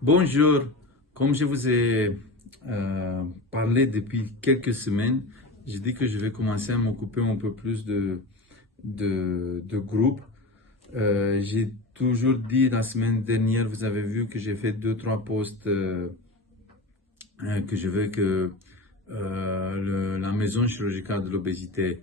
Bonjour, comme je vous ai parlé depuis quelques semaines, j'ai dit que je vais commencer à m'occuper un peu plus de groupes. J'ai toujours dit la semaine dernière, vous avez vu que j'ai fait deux, trois posts que je veux que la maison chirurgicale de l'obésité,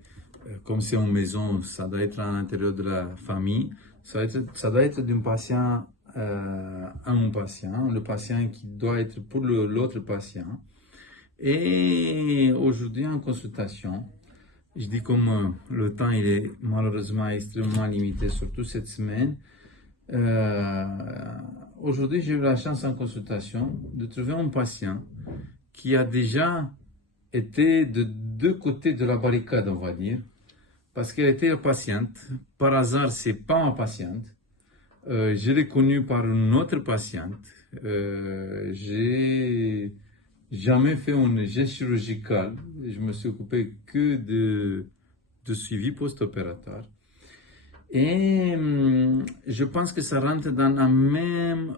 comme c'est une maison, ça doit être à l'intérieur de la famille, ça doit être d'un patient à un patient, le patient qui doit être pour l'autre patient. Et aujourd'hui en consultation, je dis comme le temps il est malheureusement extrêmement limité, surtout cette semaine. euh, Aujourd'hui, j'ai eu la chance en consultation de trouver un patient qui a déjà était de deux côtés de la barricade, on va dire, parce qu'elle était patiente. Par hasard, c'est pas ma patiente. Je l'ai connue par une autre patiente. J'ai jamais fait un geste chirurgical. Je me suis occupé que de suivi post-opératoire. Et je pense que ça rentre dans la même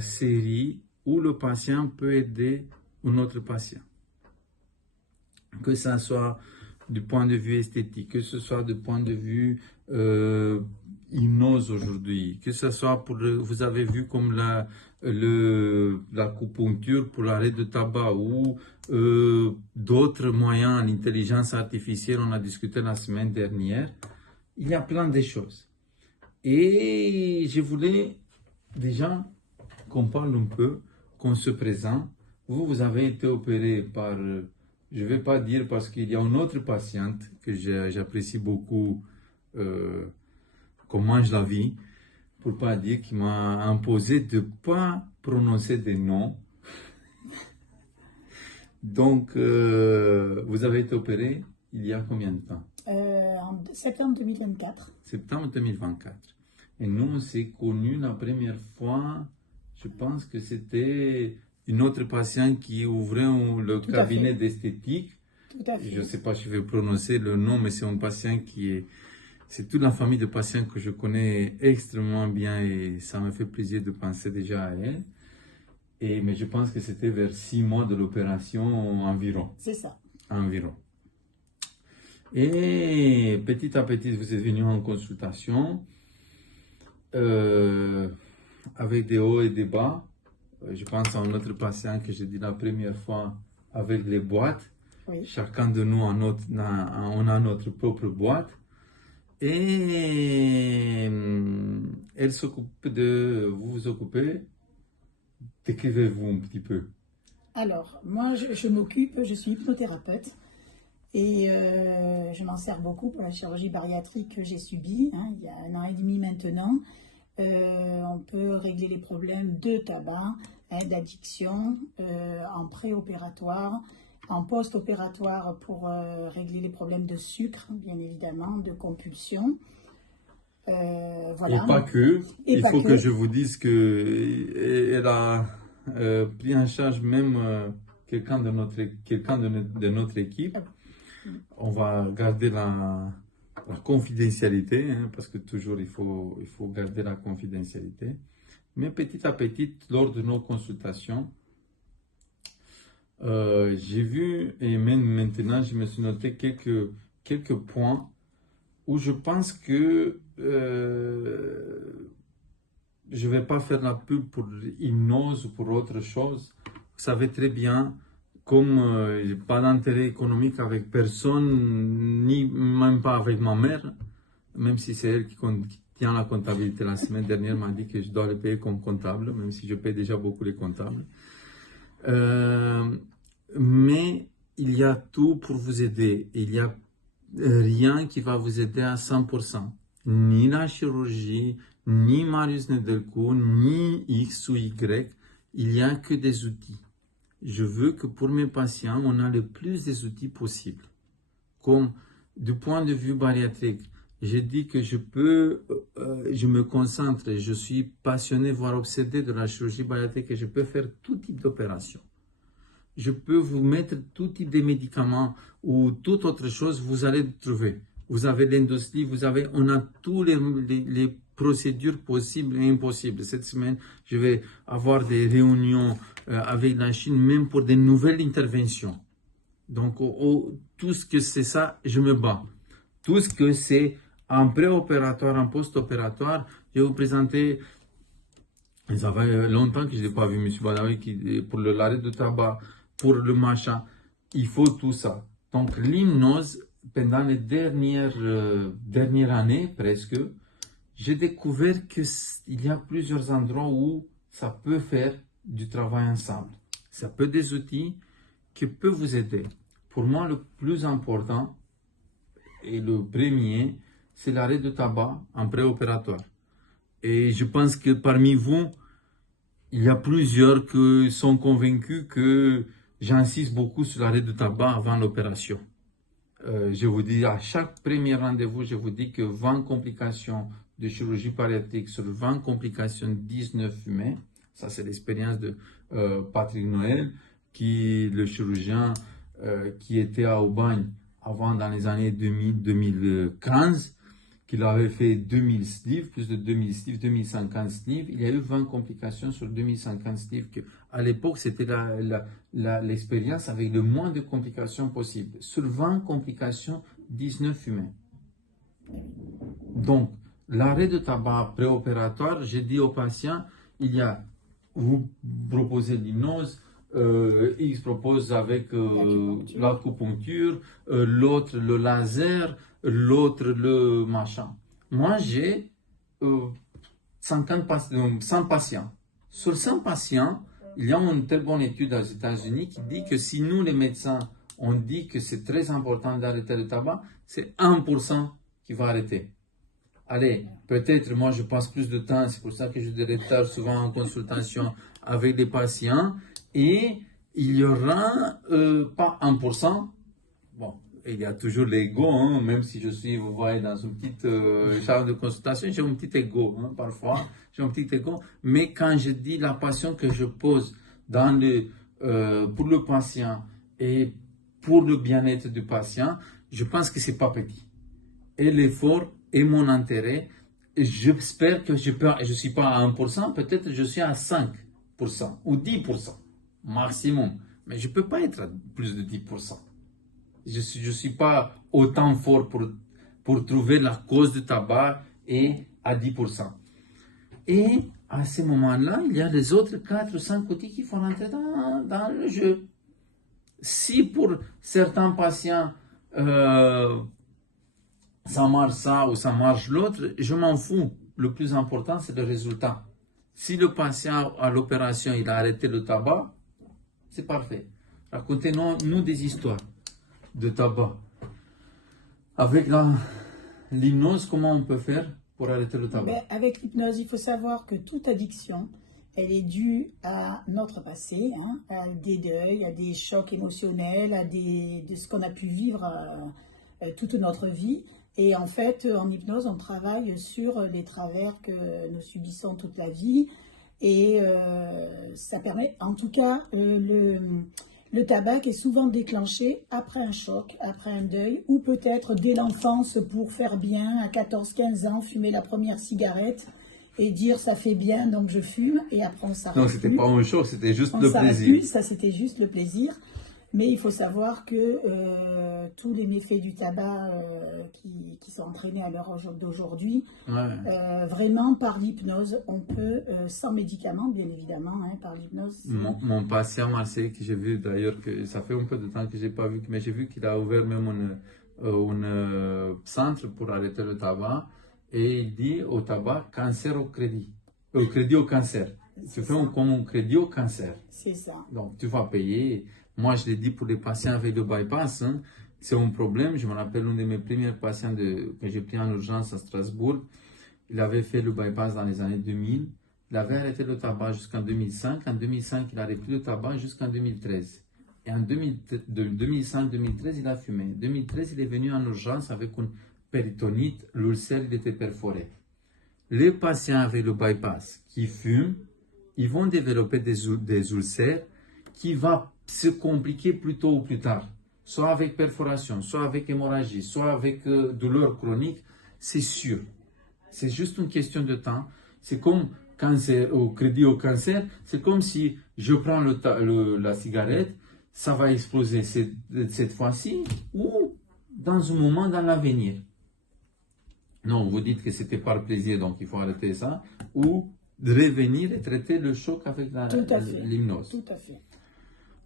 série où le patient peut aider un autre patient. Que ça soit du point de vue esthétique, que ce soit du point de vue hypnose aujourd'hui, que ce soit pour, vous avez vu comme l'acupuncture pour l'arrêt de tabac ou d'autres moyens, l'intelligence artificielle, on a discuté la semaine dernière. Il y a plein de choses. Et je voulais déjà qu'on parle un peu, qu'on se présente. Vous avez été opéré par, je ne vais pas dire parce qu'il y a une autre patiente que j'apprécie beaucoup, comment je la vis, pour pas dire qu'il m'a imposé de ne pas prononcer des noms. Donc, vous avez été opéré il y a combien de temps? En septembre 2024. Septembre 2024. Et nous, on s'est connus la première fois, je pense que c'était une autre patiente qui ouvrait le Tout à cabinet fait. d'esthétique. Tout à fait. Je ne sais pas si je vais prononcer le nom, mais c'est un patient qui est... C'est toute la famille de patients que je connais extrêmement bien et ça me fait plaisir de penser déjà à elle. Mais je pense que c'était vers 6 mois de l'opération environ. C'est ça. Environ. Et petit à petit, vous êtes venu en consultation avec des hauts et des bas. Je pense à un autre patient que j'ai dit la première fois avec les boîtes. Oui. Chacun de nous on a notre propre boîte. Et elle s'occupe de... Vous vous occupez? Décrivez-vous un petit peu. Alors, moi, je m'occupe, je suis hypnothérapeute et je m'en sers beaucoup pour la chirurgie bariatrique que j'ai subie, hein, il y a 1 an et demi maintenant. On peut régler les problèmes de tabac, hein, d'addiction, en préopératoire, en post-opératoire pour régler les problèmes de sucre, bien évidemment, de compulsion. Voilà. Et pas que. Et Il pas faut que. que je vous dise que elle a pris en charge même quelqu'un de notre équipe. On va garder la confidentialité, hein, parce que toujours il faut garder la confidentialité. Mais petit à petit, lors de nos consultations, j'ai vu, et même maintenant, je me suis noté quelques points où je pense que je ne vais pas faire la pub pour hypnose ou pour autre chose. Vous savez très bien, comme pas d'intérêt économique avec personne, ni même pas avec ma mère, même si c'est elle qui tient la comptabilité. La semaine dernière, m'a dit que je dois le payer comme comptable, même si je paye déjà beaucoup les comptables. Mais il y a tout pour vous aider. Il y a rien qui va vous aider à 100%. Ni la chirurgie, ni Marius Nedelko, ni X ou Y. Il n'y a que des outils. Je veux que pour mes patients, on a le plus des outils possibles. Comme du point de vue bariatrique, je dis que je me concentre, je suis passionné, voire obsédé de la chirurgie bariatrique et je peux faire tout type d'opération. Je peux vous mettre tout type de médicaments ou toute autre chose, vous allez le trouver. Vous avez l'endoscopie, on a tous les procédures possibles et impossibles. Cette semaine, je vais avoir des réunions avec la Chine, même pour des nouvelles interventions. Donc, tout ce que c'est ça, je me bats. Tout ce que c'est en préopératoire, en post-opératoire, je vais vous présenter. Ça fait longtemps que je n'ai pas vu M. Badawi pour l'arrêt de tabac, pour le machin. Il faut tout ça. Donc, l'hypnose, pendant les dernières années, presque, j'ai découvert qu'il y a plusieurs endroits où ça peut faire du travail ensemble. Ça peut être des outils qui peuvent vous aider. Pour moi, le plus important et le premier, c'est l'arrêt de tabac en préopératoire. Et je pense que parmi vous, il y a plusieurs qui sont convaincus que j'insiste beaucoup sur l'arrêt de tabac avant l'opération. Je vous dis, à chaque premier rendez-vous, je vous dis que 20 complications de chirurgie bariatrique sur 20 complications 19 humains. Ça, c'est l'expérience de Patrick Noël, le chirurgien qui était à Aubagne avant, dans les années 2015, qu'il avait fait 2000 sleeves, plus de 2000 sleeves, 2050 sleeves. Il y a eu 20 complications sur 2050 sleeves. À l'époque, c'était l'expérience avec le moins de complications possible. Sur 20 complications, 19 humains. Donc, l'arrêt de tabac préopératoire, j'ai dit aux patients, vous proposez l'hypnose, X propose avec l'acupuncture, l'autre le laser, l'autre le machin. Moi, j'ai 100 patients. Sur 100 patients, il y a une très bonne étude aux États-Unis qui dit que si nous, les médecins, on dit que c'est très important d'arrêter le tabac, c'est 1% qui va arrêter. Allez, peut-être moi je passe plus de temps, c'est pour ça que je retard souvent en consultation avec des patients, et il y aura pas 1%. Bon, il y a toujours l'ego, hein, même si je suis, vous voyez, dans une petite chambre de consultation, j'ai un petit ego, hein, parfois, j'ai un petit ego, mais quand je dis la passion que je pose pour le patient et pour le bien-être du patient, je pense que c'est pas petit. Et l'effort et mon intérêt, j'espère que je ne suis pas à 1%, peut-être je suis à 5% ou 10% maximum, mais je ne peux pas être à plus de 10%. Je suis pas autant fort pour trouver la cause du tabac et à 10%. Et à ce moment-là, il y a les autres 4 ou 5 outils qui font rentrer dans le jeu. Si pour certains patients, ça marche ça ou ça marche l'autre, je m'en fous. Le plus important, c'est le résultat. Si le patient à l'opération, il a arrêté le tabac, c'est parfait. Racontez-nous des histoires de tabac. Avec l'hypnose, comment on peut faire pour arrêter le tabac? Avec l'hypnose, il faut savoir que toute addiction, elle est due à notre passé, hein, à des deuils, à des chocs émotionnels, de ce qu'on a pu vivre toute notre vie. Et en fait, en hypnose, on travaille sur les travers que nous subissons toute la vie. Et ça permet, en tout cas, le tabac est souvent déclenché après un choc, après un deuil, ou peut-être dès l'enfance pour faire bien, à 14-15 ans, fumer la première cigarette et dire ça fait bien, donc je fume, et après on s'arrête. Non, c'était pas un choc, c'était juste le plaisir. Ça, c'était juste le plaisir. Mais il faut savoir que tous les méfaits du tabac qui sont entraînés à l'heure d'aujourd'hui, vraiment par l'hypnose, on peut, sans médicaments bien évidemment, hein, par l'hypnose. Mon patient Marseille, que j'ai vu d'ailleurs, que ça fait un peu de temps que je n'ai pas vu, mais j'ai vu qu'il a ouvert même un centre pour arrêter le tabac, et il dit au tabac, cancer au crédit. Au crédit au cancer. Tu fais comme un crédit au cancer. C'est ça. Donc tu vas payer. Moi, je l'ai dit pour les patients avec le bypass, hein, c'est un problème. Je me rappelle un de mes premiers patients que j'ai pris en urgence à Strasbourg. Il avait fait le bypass dans les années 2000. Il avait arrêté le tabac jusqu'en 2005. En 2005, il a arrêté le tabac jusqu'en 2013. Et en 2005-2013, il a fumé. En 2013, il est venu en urgence avec une péritonite. L'ulcère, il était perforé. Les patients avec le bypass qui fument, ils vont développer des ulcères qui vont se compliquer plus tôt ou plus tard, soit avec perforation, soit avec hémorragie, soit avec douleur chronique, c'est sûr. C'est juste une question de temps. C'est comme cancer, au crédit au cancer, c'est comme si je prends la cigarette, ça va exploser cette fois-ci ou dans un moment dans l'avenir. Non, vous dites que c'était par plaisir, donc il faut arrêter ça, ou de revenir et traiter le choc avec l'hypnose. Tout à fait.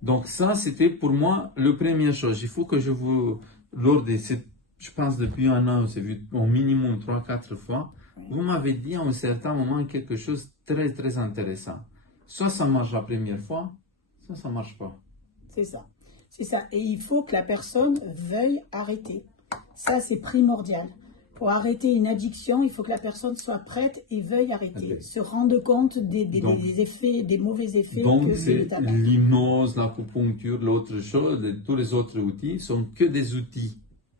Donc ça, c'était pour moi la première chose. Il faut que je vous, lors de cette, je pense depuis un an, on s'est vu au minimum 3-4 fois, vous m'avez dit à un certain moment quelque chose de très très intéressant. Soit ça marche la première fois, soit ça ne marche pas. C'est ça. C'est ça. Et il faut que la personne veuille arrêter. Ça, c'est primordial. Pour arrêter une addiction, il faut que la personne soit prête et veuille arrêter. Se rendre compte des effets, des mauvais effets. Donc, c'est l'hypnose, l'acupuncture, l'autre chose, tous les autres outils sont que des outils.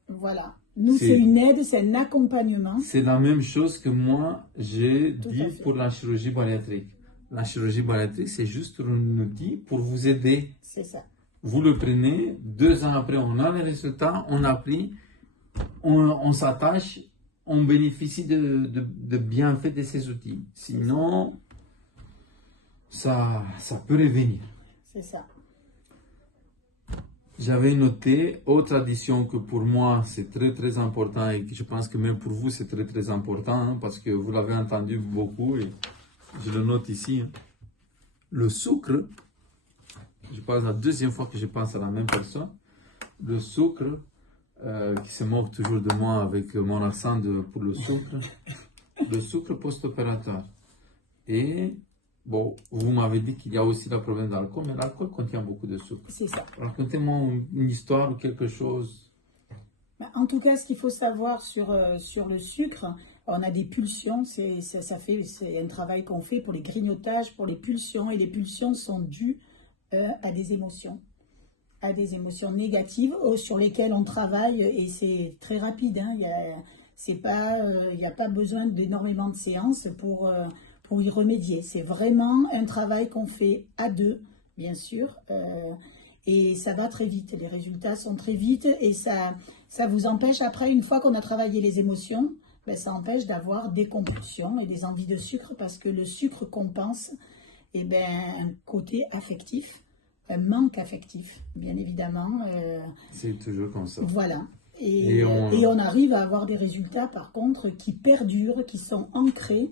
Voilà. Nous, c'est une aide, c'est un accompagnement. C'est la même chose que moi, j'ai dit pour la chirurgie bariatrique. La chirurgie bariatrique, c'est juste un outil pour vous aider. C'est ça. Vous le prenez, 2 ans après, on a les résultats, on applique, on s'attache, on bénéficie de bienfaits de ces outils. Sinon, ça peut revenir. C'est ça. J'avais noté autre addition que pour moi c'est très très important et que je pense que même pour vous c'est très très important hein, parce que vous l'avez entendu beaucoup et je le note ici. Hein. Le sucre, je pense la deuxième fois que je pense à la même personne, le sucre qui se moque toujours de moi avec mon accent pour le sucre post-opératoire. Et bon, vous m'avez dit qu'il y a aussi le problème d'alcool, mais l'alcool contient beaucoup de sucre. C'est ça. Racontez-moi une histoire ou quelque chose. En tout cas, ce qu'il faut savoir sur le sucre, on a des pulsions. C'est un travail qu'on fait pour les grignotages, pour les pulsions. Et les pulsions sont dues à des émotions négatives sur lesquelles on travaille. Et c'est très rapide. Hein. Il n'y a pas besoin d'énormément de séances pour y remédier. C'est vraiment un travail qu'on fait à deux, bien sûr, et ça va très vite. Les résultats sont très vite et ça vous empêche, après, une fois qu'on a travaillé les émotions, ben, ça empêche d'avoir des compulsions et des envies de sucre parce que le sucre compense un côté affectif, un manque affectif, bien évidemment. C'est toujours comme ça. Voilà. Et on arrive à avoir des résultats, par contre, qui perdurent, qui sont ancrés.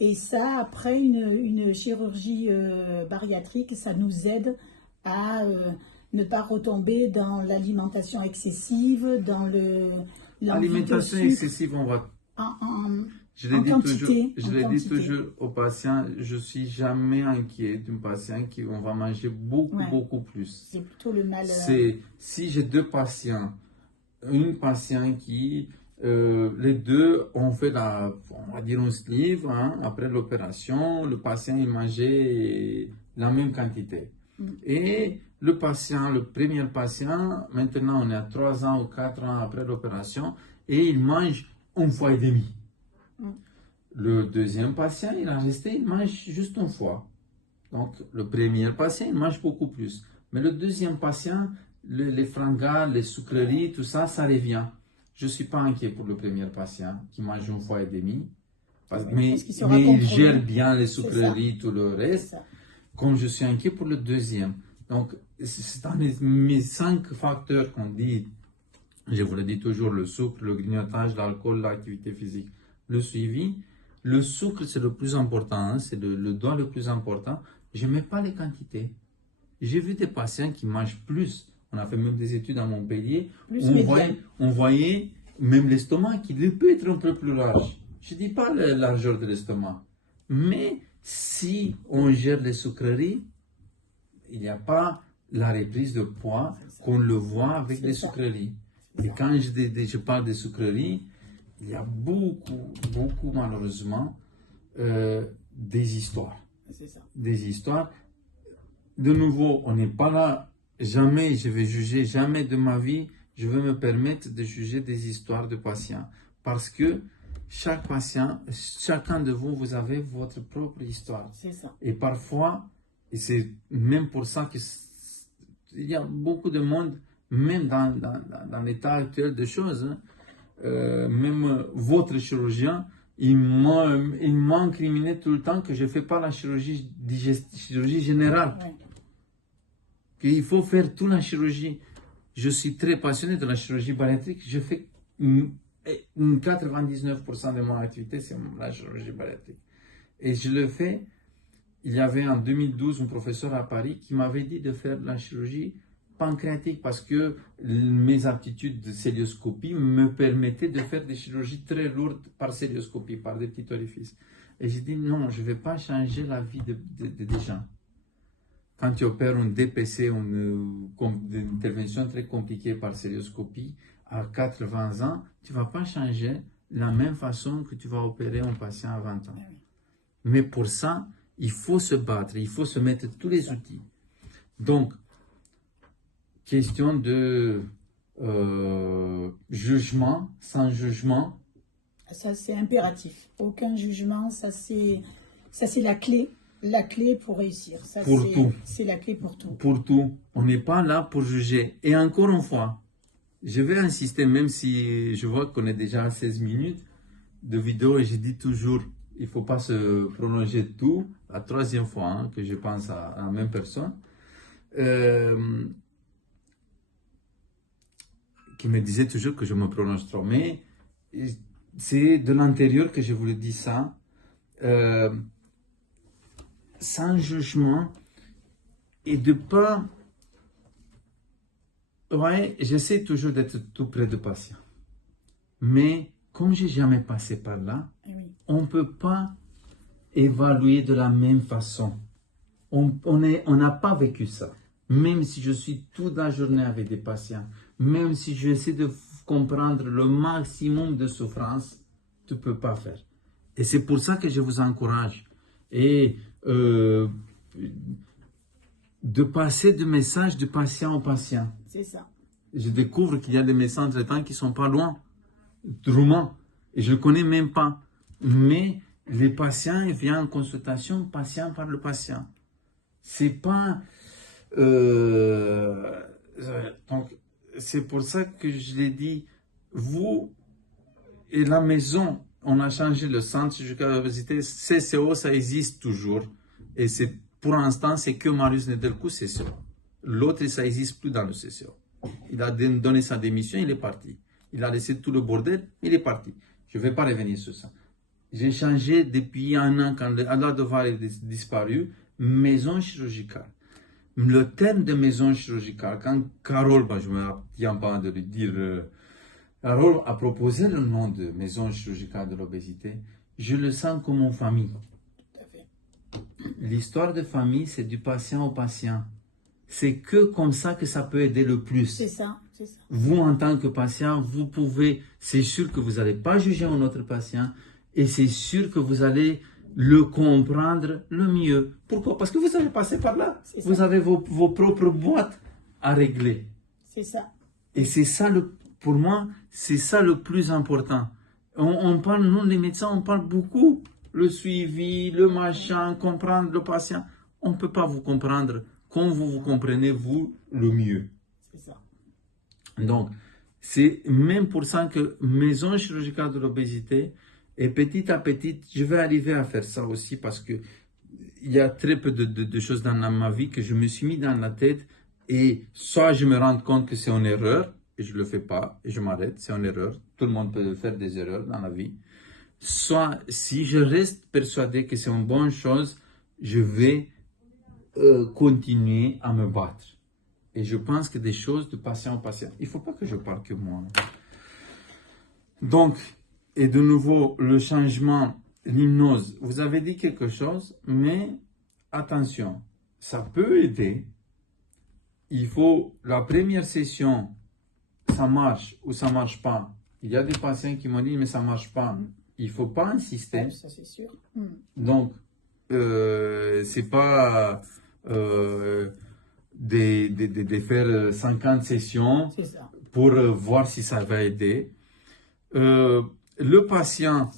Et ça, après une chirurgie bariatrique, ça nous aide à ne pas retomber dans l'alimentation excessive, dans l'alimentation excessive, on va... Je l'ai dit toujours aux patients, je ne suis jamais inquiet d'un patient qui on va manger beaucoup plus. C'est plutôt le mal. Si j'ai 2 patients, une patiente qui... les deux ont fait on va dire un sleeve, hein, après l'opération, le patient il mangeait la même quantité. Et le premier patient, maintenant on est à 3 ans ou 4 ans après l'opération, et il mange 1 fois et demi. Le deuxième patient, il mange juste 1 fois. Donc le premier patient, il mange beaucoup plus. Mais le deuxième patient, les fringales, les sucreries, tout ça, ça revient. Je ne suis pas inquiet pour le premier patient qui mange 1 fois et demi, mais il gère bien les sucreries, tout le reste, comme je suis inquiet pour le deuxième. Donc, c'est dans mes 5 facteurs qu'on dit, je vous le dis toujours, le sucre, le grignotage, l'alcool, l'activité physique, le suivi. Le sucre, c'est le plus important, hein, c'est le doigt le plus important. Je ne mets pas les quantités. J'ai vu des patients qui mangent plus. On a fait même des études à Montpellier. On voyait même l'estomac qui peut être un peu plus large. Je ne dis pas la largeur de l'estomac. Mais si on gère les sucreries, il n'y a pas la reprise de poids qu'on le voit avec les sucreries. Et quand je parle des sucreries, il y a beaucoup malheureusement des histoires. Des histoires. De nouveau, on n'est pas là. Jamais je vais juger, jamais de ma vie, je vais me permettre de juger des histoires de patients. Parce que chaque patient, chacun de vous, vous avez votre propre histoire. C'est ça. Et parfois, et c'est même pour ça qu'il y a beaucoup de monde, même dans l'état actuel des choses, même votre chirurgien, Ils m'ont incriminé tout le temps que je ne fais pas la chirurgie générale. Ouais. Qu'il faut faire toute la chirurgie. Je suis très passionné de la chirurgie bariatrique. Je fais 99% de mon activité, c'est la chirurgie bariatrique. Et je le fais. Il y avait en 2012 un professeur à Paris qui m'avait dit de faire de la chirurgie pancréatique parce que mes aptitudes de cœlioscopie me permettaient de faire des chirurgies très lourdes par cœlioscopie, par des petits orifices. Et j'ai dit non, je ne vais pas changer la vie des gens. Quand tu opères un DPC, une intervention très compliquée par cœlioscopie, à 80 ans, tu ne vas pas changer la même façon que tu vas opérer un patient à 20 ans. Mais pour ça, il faut se battre, il faut se mettre tous les outils. Donc, question de jugement, sans jugement. Ça, c'est impératif. Aucun jugement, ça c'est la clé. La clé pour réussir. Ça, pour tout. C'est la clé pour tout. Pour tout. On n'est pas là pour juger. Et encore une fois, je vais insister, même si je vois qu'on est déjà à 16 minutes de vidéo et je dis toujours, il ne faut pas se prolonger tout. La troisième fois que je pense à la même personne. Qui me disait toujours que je me prolonge trop. Mais c'est de l'intérieur que je vous le dis ça. Sans jugement et de pas... Ouais, j'essaie toujours d'être tout près de patient. Mais comme j'ai jamais passé par là, Oui. on ne peut pas évaluer de la même façon. On n'a pas vécu ça. Même si je suis toute la journée avec des patients, même si j'essaie de comprendre le maximum de souffrance, tu ne peux pas faire. Et c'est pour ça que je vous encourage. Et de passer de message de patient au patient. C'est ça. Je découvre qu'il y a des médecins traitants qui ne sont pas loin, Drummond, et je ne le connais même pas. Mais les patients viennent en consultation, patient par le patient. C'est pas... donc, c'est pour ça que je l'ai dit, vous et la maison, on a changé le centre chirurgical de l'obésité, CCO, ça existe toujours. Et c'est pour l'instant, c'est que Marius Nedelcu, CCO. L'autre, ça n'existe plus dans le CCO. Il a donné sa démission, il est parti. Il a laissé tout le bordel, il est parti. Je ne vais pas revenir sur ça. J'ai changé depuis un an, quand Alain Deval est disparu, maison chirurgicale. Le terme de maison chirurgicale, quand Carole, je ne me tiens pas de lui dire, Carole a proposé le nom de maison chirurgicale de l'obésité, je le sens comme une famille. Tout à fait. L'histoire de famille, c'est du patient au patient. C'est que comme ça que ça peut aider le plus. C'est ça, c'est ça. Vous, en tant que patient, vous pouvez, c'est sûr que vous n'allez pas juger un autre patient et c'est sûr que vous allez le comprendre le mieux. Pourquoi? Parce que vous avez passé par là. Vous avez vos propres boîtes à régler. C'est ça. Et c'est ça, pour moi, c'est ça le plus important. On parle, nous les médecins, on parle beaucoup. Le suivi, le machin, comprendre le patient. On ne peut pas vous comprendre comme vous comprenez, vous, le mieux. C'est ça. Donc, c'est même pour ça que maison chirurgicale de l'obésité, et petit à petit, je vais arriver à faire ça aussi parce que il y a très peu de choses dans ma vie que je me suis mis dans la tête et soit je me rends compte que c'est une erreur et je ne le fais pas et je m'arrête, c'est une erreur. Tout le monde peut faire des erreurs dans la vie. Soit si je reste persuadé que c'est une bonne chose, je vais continuer à me battre. Et je pense que des choses de patient en patient. Il ne faut pas que je parle que moi. Donc, et de nouveau, le changement, l'hypnose. Vous avez dit quelque chose, mais attention, ça peut aider. Il faut, la première session, ça marche ou ça ne marche pas. Il y a des patients qui m'ont dit, mais ça ne marche pas. Il ne faut pas insister. Ça, c'est sûr. Donc, c'est pas de faire 50 sessions pour voir si ça va aider. Le patient,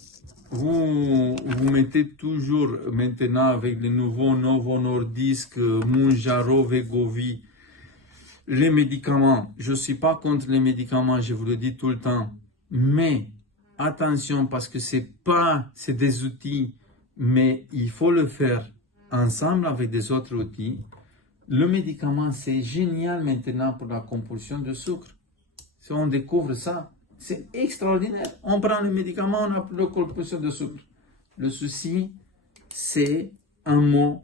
vous mettez toujours maintenant avec les nouveaux Novo Nordisk, Mounjaro, Wegovy, les médicaments. Je ne suis pas contre les médicaments, je vous le dis tout le temps, mais attention parce que c'est des outils, mais il faut le faire ensemble avec des autres outils. Le médicament, c'est génial maintenant pour la compulsion de sucre. Si on découvre ça, c'est extraordinaire. On prend le médicament, on n'a plus de compulsion de sucre. Le souci, c'est un mot